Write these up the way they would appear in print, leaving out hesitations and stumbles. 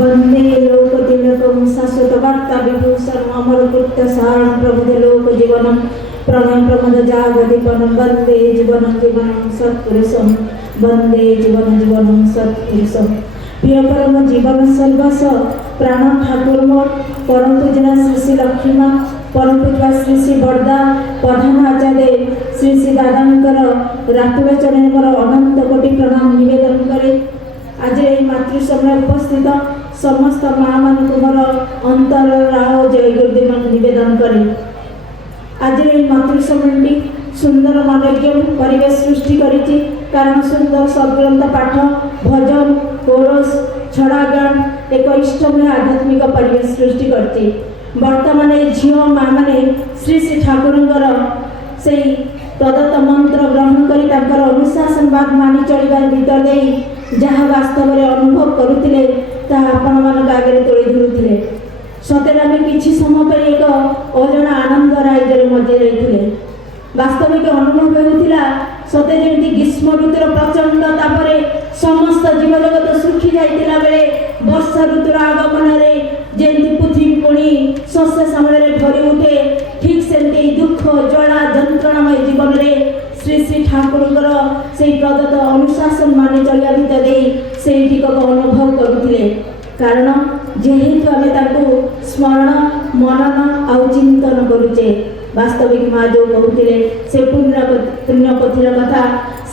वंदे लोकतिलकं शाश्वतवार्ताविभूषणम् अमरकृत्यसारं प्रबोधलोक जीवनं प्रणय प्रमदजागदीपनं वंदे जीवनं जीवनं सत्पुरुषं वंदे जीवन जीवनं सत्पुरुषं प्रिय परम जीवन सर्वस प्राण ठाकुर मोर परम पूजना श्री श्री लक्ष्मी परम पूजा श्री श्री बरदा प्रधान आचार्य श्री श्री दादांकर रातुल चरण मोर अनंत कोटि प्रणाम निवेदन करे। आज ये मातृ समय उपस्थित समस्त माँ मान मोर अंतर राव जय गुरुदेव निवेदन करे। आज ये मातृ समय सुंदर मनोज्ञ परिवेश सृष्टि करिछि कारण सुंदर सदग्रंथ पाठ भजन कोरस छड़ा गान एक इष्टमय आध्यात्मिक परिवेश सृष्टि करछि। वर्तमान झील माँ मैंने श्री श्री ठाकुरंकर से प्रदत्त मंत्र ग्रहण करी तांकर अनुशासनवाद मानि चलिबार भीतर देई जहाँ वास्तव में अनुभव करुथिले ताहा आपण मानक आगे तोड़ी धरुथिले। सतेरे आमे किछि समय पर एक अजणा आनंद राज्य मध्य रहिथिले। वास्तविक अनुभव हेउथिला सते जेमति ग्रीष्म ऋतुर प्रचंड तापरे समस्त जीव जगत सुखी जाइतिला बेले वर्षा ऋतुर आगमन रे जेमति पृथ्वी पुणी शस्य श्यामल भरी उठे ठीक सेमति दुख ज्वाला जंत्रणामय जीवन रे श्री श्री ठाकुरंकर से प्रदत्त अनुशासन मानि चलिया भितर देई से टिकक अनुभव करुथिले। कारण जेहेतु आमे ताको स्मरण मनन आउ चिंतन करुचे वास्तविक माँ जो कहते से पुण्य पथिर कथा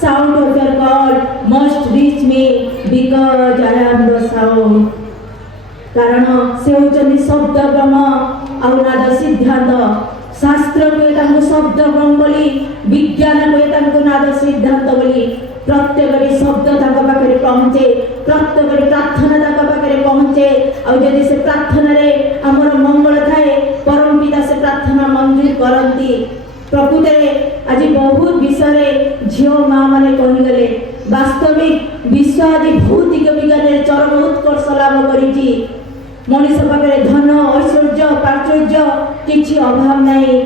sound of your God must reach me because I am the sound. कारण से होचंदी शब्द ब्रह्म आउ नाद सिद्धांत शास्त्र को शब्द ब्रह्म बोली विज्ञान को नाद सिद्धांत बोली प्रत्येक शब्द पाखे पहुँचे प्रत्येक प्रार्थना पाखे पहुँचे और जदि से प्रार्थना रे आमर मंगल थाए परम पिता से प्रार्थना मंजूर करती। प्रकृत में आज बहुत विषय झील माँ मैंने कहीगले वास्तविक विश्व आज भौतिक विज्ञान चरम उत्कर्ष लाभ करी मनीष पाखे धन ऐश्वर्य प्राचुर्य किसी अभाव नहीं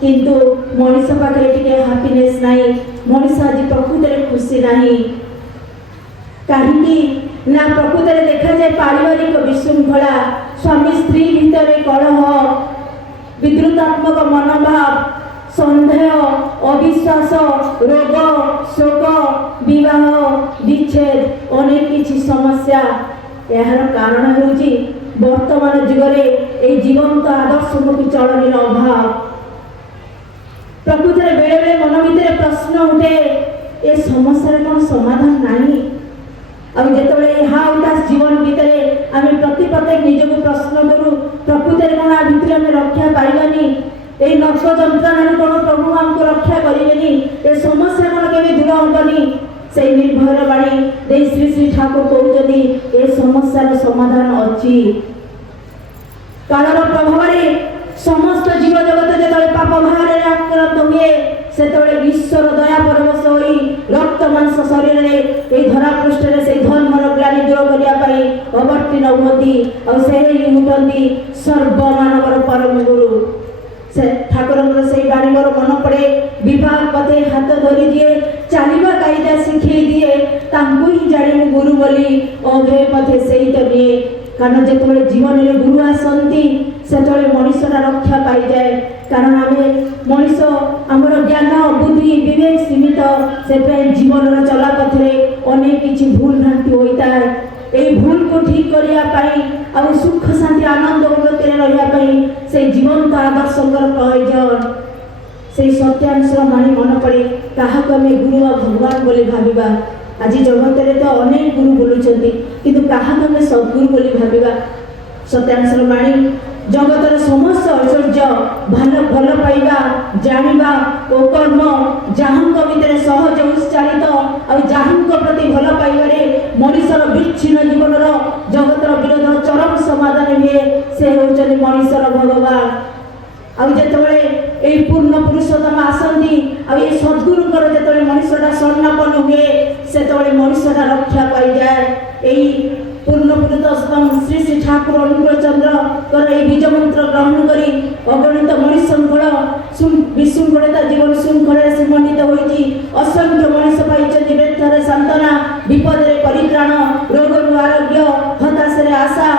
किंतु मनीष पाखे टिके हैप्पीनेस नहीं मनीष आज प्रकृत में खुशी नहीं कहीं ना प्रकृत में देखा जाए पारिवारिक विशृंखला स्वामी स्त्री भितर कलह विद्रुतात्मक मनोभाव सन्देह अविश्वास रोग शोक विवाह विच्छेद अनेक किसी समस्या यार कारण होउची वर्तमान जुगरे ए जीवंत आदर्शमुखी चलनीर अभाव। प्रकृत में बेले बेले मन भितर प्रश्न उठे ए समस्या कौन समाधान नहीं अब जिते हाउदास जीवन भितर आम प्रत्येक निजक प्रश्न करूँ प्रकृत में कौन आ भितर आम रक्षा पाइबानी ए नर्क जंत्रणा कौन प्रभु आमको रक्षा करेनि ए समस्या कौन के दूर हेनी से निर्भर बाणी दे श्री श्री ठाकुर कहते ए समस्यार समाधान अच्छी। कालर प्रभाव समस्त जीव जगत जो पाप भार आक्रांत हुए से ईश्वर दया परवश हो रक्त मांस शरीर में धरा पृष्ठ से धर्मर ग्लानि दूर करने अवर्तीर्ण हुई और से उठती सर्वमानवर परम गुरु से ठाकुर से बाणी मोर मन पड़े विवाह पथे हाथ धरी दिए चलवा कायदा शिखे दिए तांको ही जानी गुरु बोली अभय पथे से ही तो निए कारण जो जीवन में गुरु आसती से मनुष्यरा रक्षा पाई जाए कारण आम मनीष आमर ज्ञान बुद्धि विवेक सीमित से जीवन चला पथरे अनेक किसी भूल भ्रांति होता है ये भूल को ठीक करने सुख शांति आनंद उन्नति रही से जीवंत आदर्शंकर प्रयोजन से सत्यांश मानी मन पड़े क्या आम गुरु और भगवान बोली भाविबा। आज जगत में तो अनेक गुरु बोलुंट किंतु क्या आम सद्गुरु बोली भाविबा सत्यांश माणी जगतर समस्त ऐश्वर्य भल पाइबा जानिबा ओ कर्म जहां भितर सहज उत्साहित और जहां प्रति भल पाइबारे मनीषर विच्छिन्न जीवन जगतर विरोध चरम समाधान हुए से होचन मनीषर भगवान आते पूर्ण पुरुषोत्तम आसती आ सद्गुरुकर जो मनुष्यटा स्वर्णापन हुए से मनुष्यटा रक्षा पाई जाए यही पूर्ण पुरुषोत्तम श्री श्री ठाकुर अनुकूल चंद्र बीज मंत्र ग्रहण करी अगणित मनुष्य विशृंखलता जीवन श्रृंखला से मंडित होती असंख्य मनुष्य पाई सांत्वना विपद परित्राण रोग आरोग्य हताश आशा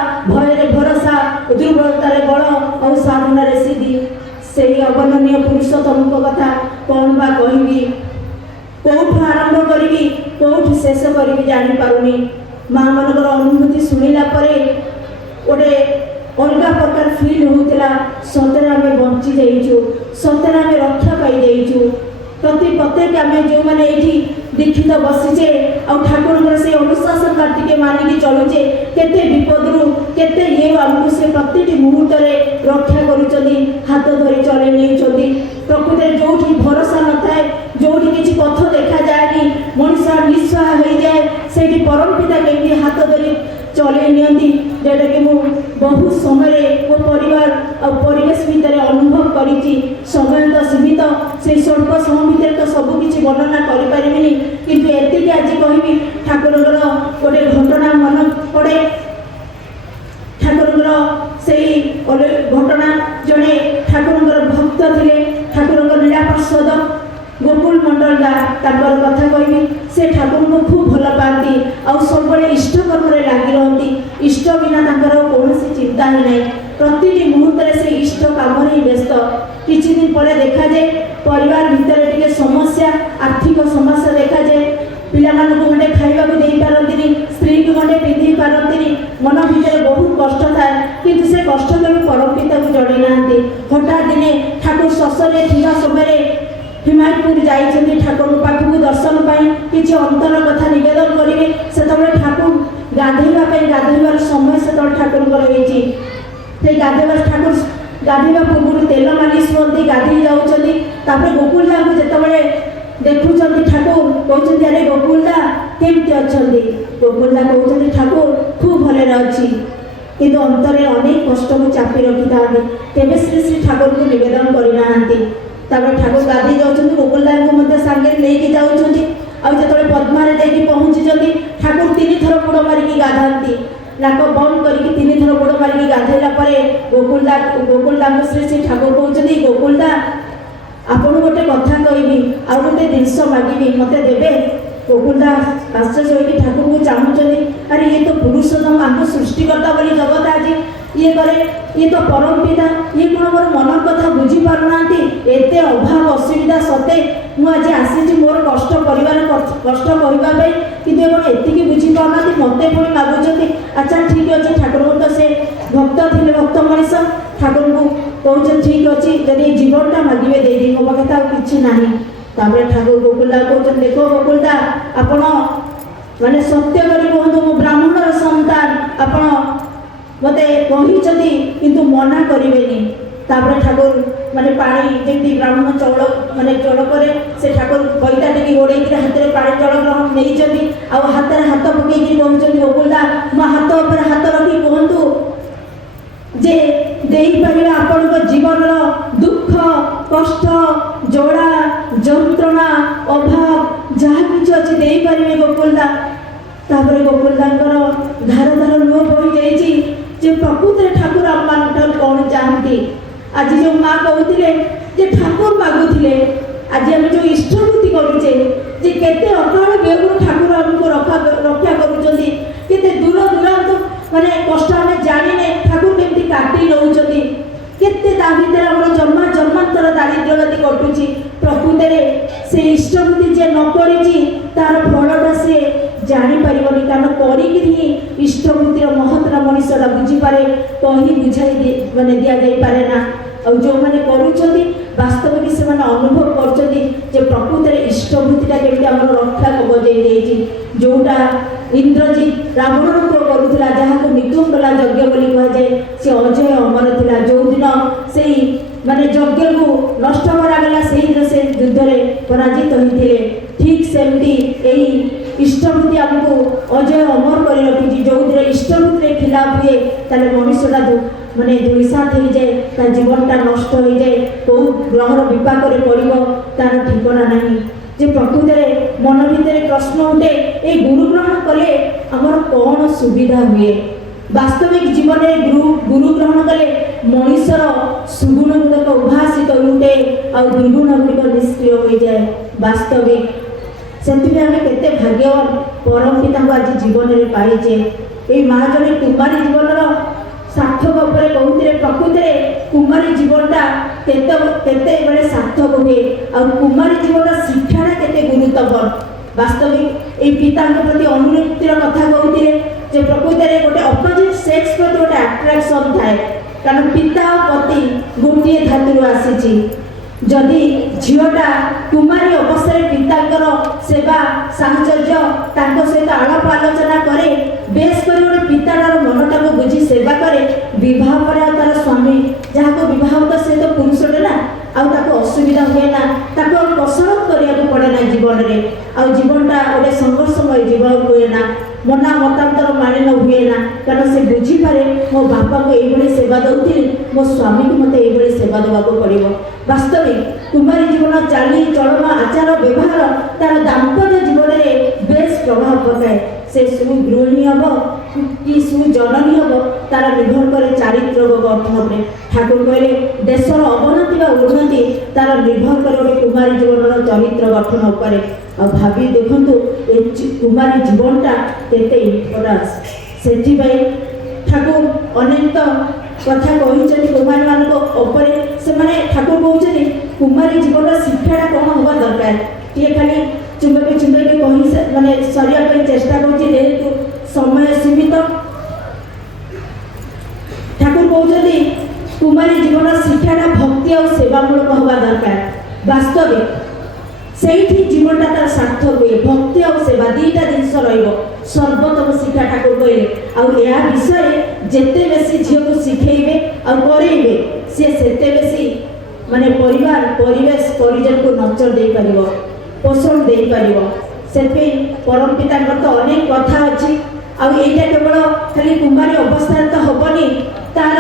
ଅବର୍ଣ୍ଣନୀୟ ପୁରୁଷୋତ୍ତମଙ୍କ କଥା କ'ଣ ବା କହିବି, କେଉଁଠୁ ଆରମ୍ଭ କରିବି କେଉଁଠୁ ଶେଷ କରିବି ଜାଣିପାରୁନି। ମାଆମାନଙ୍କର ଅନୁଭୂତି ଶୁଣିଲା ପରେ ଗୋଟେ ଅଲଗା ପ୍ରକାର ଫିଲ୍ ହେଉଥିଲା। ସତରେ ଆମେ ବଞ୍ଚି ଯାଇଛୁ, ସତରେ ଆମେ ରକ୍ଷା ପାଇଯାଇଛୁ। ପ୍ରତ୍ୟେକ ଆମେ ଯେଉଁମାନେ ଏଇଠି ଦୀକ୍ଷିତ ବସିଛେ ଆଉ ଠାକୁରଙ୍କର ସେଇ ଅନୁଶାସନ ଟିକେ ମାନିକି ଚଳୁଛେ, କେତେ ବିପଦରୁ କେତେ ଆମକୁ ସେ ପ୍ରତିଟି ମୁହୂର୍ତ୍ତରେ ରକ୍ଷା କରୁଛନ୍ତି, ହାତ ଧରି ଚଲେଇ ନେଉଛନ୍ତି। ପ୍ରକୃତରେ ଯେଉଁଠି ଭରସା ନଥାଏ, ଯେଉଁଠି କିଛି ପଥ ଦେଖାଯାଏନି, ମଣିଷ ନିଃସହାୟ ହୋଇଯାଏ, ସେଇଠି ପରମ ପିତା କେମିତି ହାତ ଧରି ଚଲେଇ ନିଅନ୍ତି, ଯେଉଁଟାକି ମୁଁ ବହୁ ସମୟରେ ମୋ ପରିବାର ଆଉ ପରିବେଶ ଭିତରେ ଅନୁଭବ କରିଛି। ସମୟ ତ ସୀମିତ, ସେଇ ସ୍ୱଳ୍ପ ସମୟ ଭିତରେ ତ ସବୁ କିଛି ବର୍ଣ୍ଣନା କରିପାରିବିନି, କିନ୍ତୁ ଏତିକି ଆଜି କହିବି ଠାକୁରଙ୍କର ଗୋଟେ ଘଟଣା ମନେ ପଡ଼େ। ଠାକୁରଙ୍କର ସେଇ ଘଟଣା, ଜଣେ ଠାକୁରଙ୍କର ଭକ୍ତ ଥିଲେ, ଠାକୁରଙ୍କ ଲୀଳା ପାର୍ଷଦ ଗୋକୁଳ ମଣ୍ଡଳ ଦା, ତାଙ୍କର କଥା କହିବି। ସେ ଠାକୁରଙ୍କୁ ଖୁବ୍ ଭଲ ପାଆନ୍ତି ଆଉ ସବୁବେଳେ ଇଷ୍ଟ କର୍ମରେ ଲାଗି ରହନ୍ତି। ଇଷ୍ଟ ବିନା ତାଙ୍କର କୌଣସି ଚିନ୍ତା ହିଁ ନାହିଁ, ପ୍ରତିଟି ମୁହୂର୍ତ୍ତରେ ସେ ଇଷ୍ଟ କାମରେ ହିଁ ବ୍ୟସ୍ତ। କିଛି ଦିନ ପରେ ଦେଖାଯାଏ ପରିବାର ଭିତରେ ଟିକେ ସମସ୍ୟା, ଆର୍ଥିକ ସମସ୍ୟା ଦେଖାଯାଏ। ପିଲାମାନଙ୍କୁ ଗଣ୍ଡେ ଖାଇବାକୁ ଦେଇପାରନ୍ତିନି, ସ୍ତ୍ରୀକୁ ଗଣ୍ଡେ ପିନ୍ଧେଇ ପାରନ୍ତିନି, ମନ ଭିତରେ ବହୁତ କଷ୍ଟ ଥାଏ, କିନ୍ତୁ ସେ କଷ୍ଟ କେବେ ପରମ ପିତାକୁ ଜଣେଇ ନାହାନ୍ତି। ହଠାତ୍ ଦିନେ ଠାକୁର ଶଶରେ ଥିବା ସମୟରେ ହିମାୟତପୁର ଯାଇଛନ୍ତି ଠାକୁରଙ୍କ ପାଖକୁ ଦର୍ଶନ ପାଇଁ, କିଛି ଅନ୍ତର କଥା ନିବେଦନ କରିବେ। ସେତେବେଳେ ଠାକୁର ଗାଧୋଇବାର ସମୟ ସେତେବେଳେ ଠାକୁରଙ୍କର ହେଇଛି। ସେଇ ଠାକୁର ଗାଧୋଇବା ପୂର୍ବରୁ ତେଲ ମାଲିସ ହୁଅନ୍ତି, ଗାଧୋଇ ଯାଉଛନ୍ତି। ତାପରେ ଗୋକୁଳ ଦାଙ୍କୁ ଯେତେବେଳେ ଦେଖୁଛନ୍ତି ଠାକୁର କହୁଛନ୍ତି, ଆରେ ଗୋକୁଳ ଦା କେମିତି ଅଛନ୍ତି? ଗୋକୁଳ ଦା କହୁଛନ୍ତି, ଠାକୁର ଖୁବ୍ ଭଲରେ ଅଛି, କିନ୍ତୁ ଅନ୍ତରରେ ଅନେକ କଷ୍ଟକୁ ଚାପି ରଖିଥାନ୍ତି। କେବେ ଶ୍ରୀ ଶ୍ରୀ ଠାକୁରଙ୍କୁ ନିବେଦନ କରିନାହାନ୍ତି। ତାପରେ ଠାକୁର ଗାଧୋଇ ଯାଉଛନ୍ତି, ଗୋକୁଳ ଦାଙ୍କୁ ମଧ୍ୟ ସାଙ୍ଗରେ ନେଇକି ଯାଉଛନ୍ତି। ଆଉ ଯେତେବେଳେ ପଦ୍ମାରେ ଯାଇକି ପହଞ୍ଚିଛନ୍ତି, ଠାକୁର 3 ଥର ବୁଡ଼ ମାରିକି ଗାଧାନ୍ତି। ନାକ ବନ୍ଦ କରିକି 3 ଥର ବୁଡ଼ ମାରିକି ଗାଧୋଇଲା ପରେ ଗୋକୁଳ ଦାଙ୍କୁ ଶ୍ରୀ ଶ୍ରୀ ଠାକୁର କହୁଛନ୍ତି, ଗୋକୁଳ ଦା ଆପଣ ଗୋଟେ କଥା କହିବି, ଆଉ ଗୋଟେ ଜିନିଷ ମାଗିବି, ମୋତେ ଦେବେ? ଗୋକୁଳ ଦା ଆଶ୍ଚର୍ଯ୍ୟ ହୋଇକି ଠାକୁରଙ୍କୁ ଚାହୁଁଛନ୍ତି। ଆରେ ଇଏ ତ ପୁରୁଷୋତ୍ତମ, ଆମ ସୃଷ୍ଟିକର୍ତ୍ତା ବୋଲି ଜଗତ ଆଜି ଇଏ କରେ, ଇଏ ତ ପରମ ପିତା, ଇଏ କ'ଣ ମୋର ମନର କଥା ବୁଝିପାରୁନାହାନ୍ତି? ଏତେ ଅଭାବ ଅସୁବିଧା ସତ୍ତ୍ୱେ ମୁଁ ଆଜି ଆସିଛି ମୋର କଷ୍ଟ ପରିବାର କଷ୍ଟ କହିବା ପାଇଁ, କିନ୍ତୁ ଏ କ'ଣ ଏତିକି ବୁଝିପାରୁନାହାନ୍ତି? ମୋତେ ପୁଣି ମାଗୁଛନ୍ତି। ଆଚ୍ଛା ଠିକ୍ ଅଛି, ଠାକୁରଙ୍କୁ ତ ସେ ଭକ୍ତ ଥିଲେ, ଭକ୍ତ ମଣିଷ। ଠାକୁରଙ୍କୁ କହୁଛନ୍ତି ଠିକ୍ ଅଛି, ଯଦି ଜୀବନଟା ମାଗିବେ ଦେଇଦେବି, ମୋ ପାଖେ ତ ଆଉ କିଛି ନାହିଁ। ତାପରେ ଠାକୁର ଗୋକୁଳ ଦା କହୁଛନ୍ତି, ଦେଖ ଗୋକୁଳ ଦା, ଆପଣ ମାନେ ସତ୍ୟ କରି କୁହନ୍ତୁ, ମୁଁ ବ୍ରାହ୍ମଣର ସନ୍ତାନ, ଆପଣ ମୋତେ କହିଛନ୍ତି କିନ୍ତୁ ମନା କରିବେନି। ତାପରେ ଠାକୁର ମାନେ ପାଣି ଯେମିତି ବ୍ରାହ୍ମଣ ଜଳ କରେ, ସେ ଠାକୁର କଇତା ଟିକେ ଗୋଡ଼େଇକି ହାତରେ ପାଣି ଜଳ ଗ୍ରହଣ ନେଇଛନ୍ତି, ଆଉ ହାତରେ ହାତ ପକେଇକି କହୁଛନ୍ତି, ଗୋକୁଳ ଦା ମୋ ହାତ ଉପରେ ହାତ ରଖି କୁହନ୍ତୁ ଯେ ଦେଇପାରିବେ ଆପଣଙ୍କ ଜୀବନର ଦୁଃଖ, କଷ୍ଟ, ଜଳା, ଯନ୍ତ୍ରଣା, ଅଭାବ ଯାହା କିଛି ଅଛି ଦେଇପାରିବେ ଗୋକୁଳ ଦା। ତାପରେ ଗୋକୁଳ ଦାଙ୍କର ଧାର ଧାର ଲୁହ ବହି ଯାଇଛି ଯେ ପ୍ରକୃତରେ ଠାକୁର ଆମମାନଙ୍କଠାରୁ କ'ଣ ଚାହାନ୍ତି। ଆଜି ଯେଉଁ ମା କହୁଥିଲେ ଯେ ଠାକୁର ମାଗୁଥିଲେ, ଆଜି ଆମେ ଯେଉଁ ଇଷ୍ଟବୃତ୍ତି କରୁଛେ, ଯେ କେତେ ଅକାଳ ବେଗରୁ ଠାକୁର ଆମକୁ ରକ୍ଷା କରୁଛନ୍ତି, କେତେ ଦୂର ଦୂରାନ୍ତ ମାନେ କଷ୍ଟ ଆମେ ଜାଣିନେ ଠାକୁର କେମିତି କାଟି ନେଉଛନ୍ତି, କେତେ ତା ଭିତରେ ଆମର ଜନ୍ମାନ୍ତର ଦାରିଦ୍ର୍ୟ ଗତି ଘଟୁଛି। ପ୍ରକୃତରେ ସେ ଇଷ୍ଟବୃତ୍ତି ଯିଏ ନ କରିଛି ତାର ଫଳଟା ସିଏ ଜାଣିପାରିବନି, କାରଣ କରିକିରି ହିଁ ଇଷ୍ଟବୃତ୍ତିର ମହତ୍ତ୍ୱ ମଣିଷଟା ବୁଝିପାରେ, କହି ବୁଝାଇ ଦିଆଯାଇପାରେ ନା। ଆଉ ଯେଉଁମାନେ କରୁଛନ୍ତି ବାସ୍ତବରେ ସେମାନେ ଅନୁଭବ କରୁଛନ୍ତି ଯେ ପ୍ରକୃତରେ ଇଷ୍ଟବୃତ୍ତିଟା କେମିତି ଆମର ରକ୍ଷା ବଜାଇ ଦେଇଛି। ଯେଉଁଟା ଇନ୍ଦ୍ରଜିତ ରାବଣର କରୁଥିଲା, ଯାହାକୁ ନିକୁମ୍ବଲା ଯଜ୍ଞ ବୋଲି କୁହାଯାଏ, ସେ ଅଜୟ ଅମର ଥିଲା। ଯେଉଁଦିନ ସେଇ ଯଜ୍ଞକୁ ନଷ୍ଟ କରାଗଲା, ସେହିଦିନ ସେ ଯୁଦ୍ଧରେ ପରାଜିତ ହୋଇଥିଲେ। ଠିକ୍ ସେମିତି ଏଇ ଇଷ୍ଟବୃତ୍ତି ଆମକୁ ଅଜୟ ଅମର କରି ରଖିଛି। ଯେଉଁଦିନ ଇଷ୍ଟବୃତ୍ତିରେ ଖିଲାପ ହୁଏ, ତାହେଲେ ମଣିଷଟା ଧୂଳିସାତ ହେଇଯାଏ, ତା ଜୀବନଟା ନଷ୍ଟ ହୋଇଯାଏ, କେଉଁ ଗ୍ରହର ବିପାକରେ ପଡ଼ିବ ତାର ଠିକଣା ନାହିଁ। ଯେ ପ୍ରକୃତରେ ମନ ଭିତରେ ପ୍ରଶ୍ନ ଉଠେ, এই ଗୁରୁ ଗ୍ରହଣ କଲେ ଆମର କ'ଣ ସୁବିଧା ହୁଏ? ବାସ୍ତବିକ ଜୀବନରେ ଗୁରୁ ଗ୍ରହଣ କଲେ ମଣିଷର ସୁଗୁଣ ଗୁଡ଼ିକ ଉଦ୍ଭାସିତ ଉଠେ ଆଉ ଦୁର୍ଗୁଣ ଗୁଡ଼ିକ ନିଷ୍କ୍ରିୟ ହୋଇଯାଏ। ବାସ୍ତବିକ ସେଥିପାଇଁ ଆମେ କେତେ ଭାଗ୍ୟବାନ, ପରମ ପିତାଙ୍କୁ ଆଜି ଜୀବନରେ ପାଇଛେ। এই ମା ଜଣେ କୁମାରୀ ଜୀବନର सार्थक उपरे कहते प्रकृति में कुमारी जीवनटा केते सार्थक हुए और कुमारी जीवन शिक्षाटा केते गुरुत्वपूर्ण वास्तविक ये पिता प्रति अनुरक्तिर कथा कहते जे प्रकृति में गोटे अपोजिट सेक्स प्रति गोटे आट्राक्शन थाए कारण पिता और पति गोटे धातु आसी जदि झीटा कुमारी अवस्था पितांकर सेवा साहचर्य सहित आलाप आलोचना करे बेस कर गोटे पिताटार मनटा को बुझी सेवा करे विवाह पर तार स्वामी जहाँ को विवाह तो से तो पुरुषटे ना आउ असुविधा हुए ना कसरत करने पड़े ना जीवन में आउ जीवनटा गोटे संघर्षमय जीवन हुए ना मना मतांतर मानिन हुए ना कारण से बुझीपे मो बापा को ये सेवा दूसरी मो स्वामी को मत ये सेवा देवाक पड़ो वास्तविक कुमारी जीवन चाली चलन आचार व्यवहार तार दाम्पत्य जीवन में बेस प्रभाव पकाए से सुगृहिणी हम कि सुजननी हम तार निर्भर करे चारित्र गठन में ठाकुर कहले देशर अवनति व उन्नति तार निर्भर करे कुमारी जीवन चरित्र गठन उपर आ भाभी देखु कुमारी जीवनटा केते इम्पोर्टेंस से ठाकुर अनेक कथा कही कुमारी मान से ठाकुर कहते कुमारी जीवन शिक्षाटा कौन हवा दरकार टे खाली चुंबक कही माने सरिया चेष्टा करेतु समय सीमित ठाकुर कहते कुमारी जीवन शिक्षाटा भक्ति और सेवामूलक हवा दरकार वास्तविक से जीवनटा तार सार्थक हुए भक्ति और सेवा दीटा जिनस सर्वोत्तम शिक्षा ठाकुर कहले आ विषय जिते बेसी झील को शिखेबे और करेबे से बेसी माने परिवार परिवेश परिजन को नर्चर दे पारिबो पोषण दे पारिबो से परम पिता तो अनेक कथा अच्छी आईटा केवल खाली कुमारी अवस्था तो हेनी तार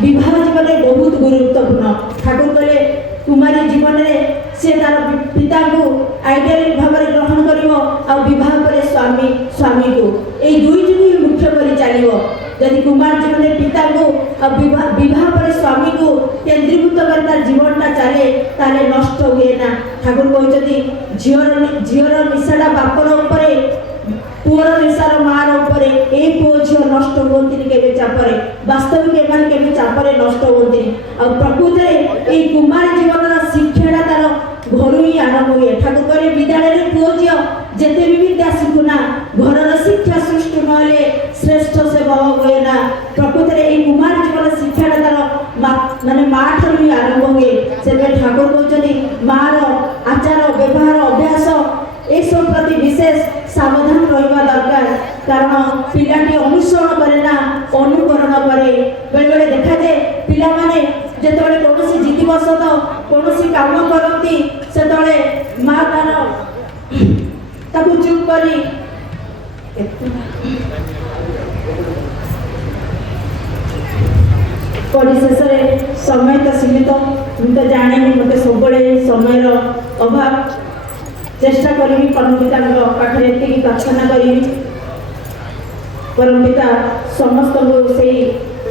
विवाह जीवन में बहुत गुरुत्वपूर्ण ठाकुर कहले कुमारी जीवन में से तार पिता को आइडियल भाव में ग्रहण कर स्वामी स्वामी को यही दुईटी को मुख्य कर चलो यदि कुमार जीवन में पिता को विवाह पर स्वामी को केन्द्रीभूत कर जीवनटा चले ताले नष्ट हुए ना ठाकुर कहते झीर निशाटा बापर उपर पुअर निशार मार उपर ए पुओ झील नष्ट हमें के चापरे वास्तविक एम के चापरे नष्ट हमें प्रकृति में कुमार जीवन शिक्षाटा तार घर ही आरंभ हुए ठाकुर कहे विद्यालय में पुओ झील जिते भी विद्या शिखुना घर शिक्षा सृष्टि नहले श्रेष्ठ से बह हुए ना प्रकृति में कुमार जीवन शिक्षाटा तार माने माँ ठार ही आरंभ हुए से ठाकुर कहते मार आचार व्यवहार अभ्यास ये सब प्रति विशेष सावधान रहा दरकार कारण पिलाटी अनुसरण करे ना अनुकरण करे बेले बेले देखा जाए पिला माने जेतबेले कोनोसी जिद्दीवशत कोनोसी काम करती सेतबेले माँ तार ताकू चुप करी परिशेष समय तो सीमित मुझे जाने मत सब समय अभाव चेष्टा करी परम पिता पाखे ये प्रार्थना करी परम पिता समस्त से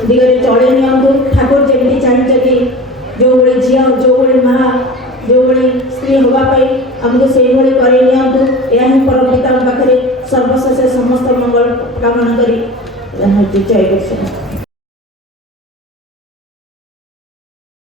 दिगरे चले नियंतु ठाकुर जमी चाहिए जो भाई झी जो भाई माँ जो भाई स्त्री हाँपाई आमको से करे नियंतु यह ही परम पिता पाखे सर्वशेष समस्त मंगल कामना करी जय कृष्ण।